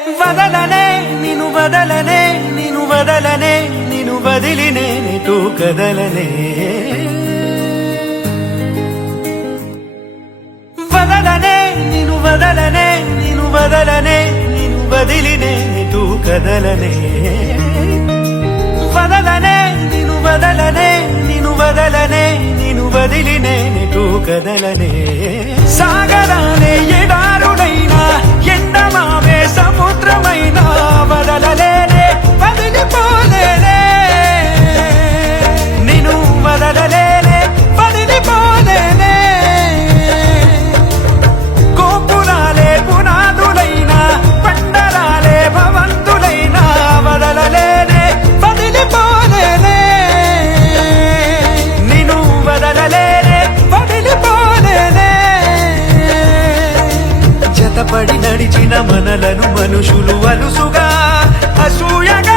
వదలనే నిను వదలనే నిను వదలనే నిను వదిలి నేనెటూ కదలనే వదలనే నిను వదలనే నిను వదలనే నిను వదిలి నేనెటూ కదలనే వదలనే నిను వదలనే నిను వదలనే నిను వదిలి నేనెటూ కదలనే సాగరానే ఎడారుడైనా ఎండమావే సముద్రమైనా వదలలేనే వదిలిపోలేనే నిను వదలలేనే వదిలిపోలేనే గోపురాలే పునాదులైనా పండరాలే భవంతులైనా వదలలేనే వదిలిపోలేనే నిను వదలలేనే వదిలిపోలేనే జతపడి నడిచిన మనలను మనుషులు అలుసుగా అసూయగా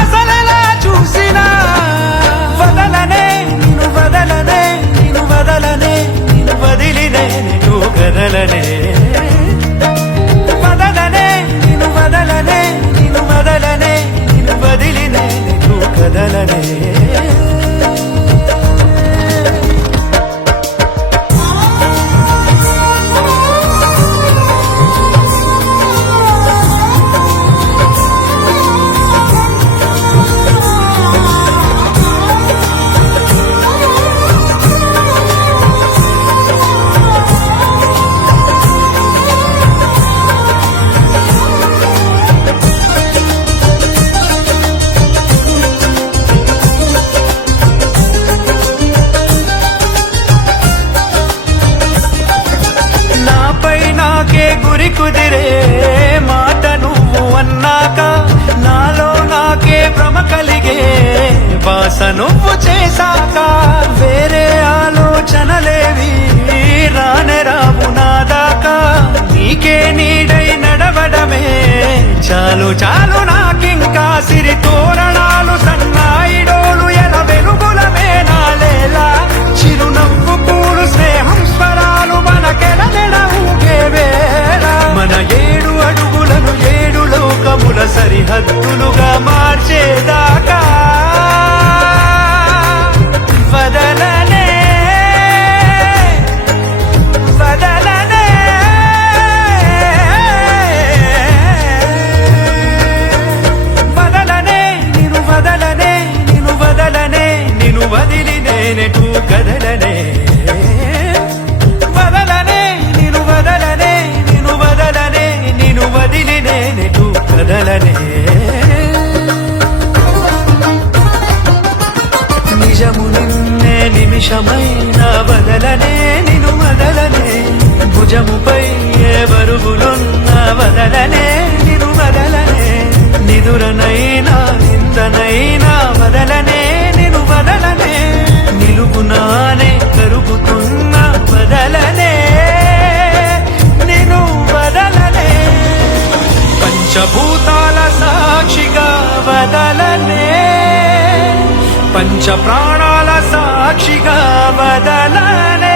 అసలలా చూసినా వదలనే నిను వదలనే నిను వదలనే నిను వదిలి నేనెటూ కదలనే వదలనే నిను వదలనే నిను వదలనే నిను వదిలి నేనెటూ కదలనే గురి కుదిరే మాట నువ్వు అన్నాక నాలో నాకే భ్రమ కలిగే బాస నువ్వు చేశాక వేరే ఆలోచనలేవి రానే రావు నాదాకా నీకే నీడై నడవడమే చాలు చాలు నాకింకా సిరి తోరణాలు సన్నాయిడోలు ఎల వెలుగులమే నాలేలా చిరునవ్వు పూలు స్నేహం స్వరాలు మనకెడలెడ ఊగేవే మన 7 అడుగులను 7 లోకముల సరిహద్దులుగా మార్చేదాకా వదలనే వదలనే వదలనే నిను వదలనే నిను వదలనే నిను వదిలి నేనెటూ కదలనే వదలనే నిను వదలనే నిను వదలనే నిను వదిలి నేనెటూ కదలనే నిజము నిన్నే నిమిషమైన వదలనే నిను వదలనే భుజముపై ఏ బరువులున్న వదలనే నిను వదలనే నిదురనైనా నిందనైనా వదలనే నిను వదలనే నిలుగునానే కరుగుతున్న వదలనే నిను వదలనే పంచభూతాల సాక్షిగా వదలనే పంచ ప్రాణాల సాక్షిగా వదలనే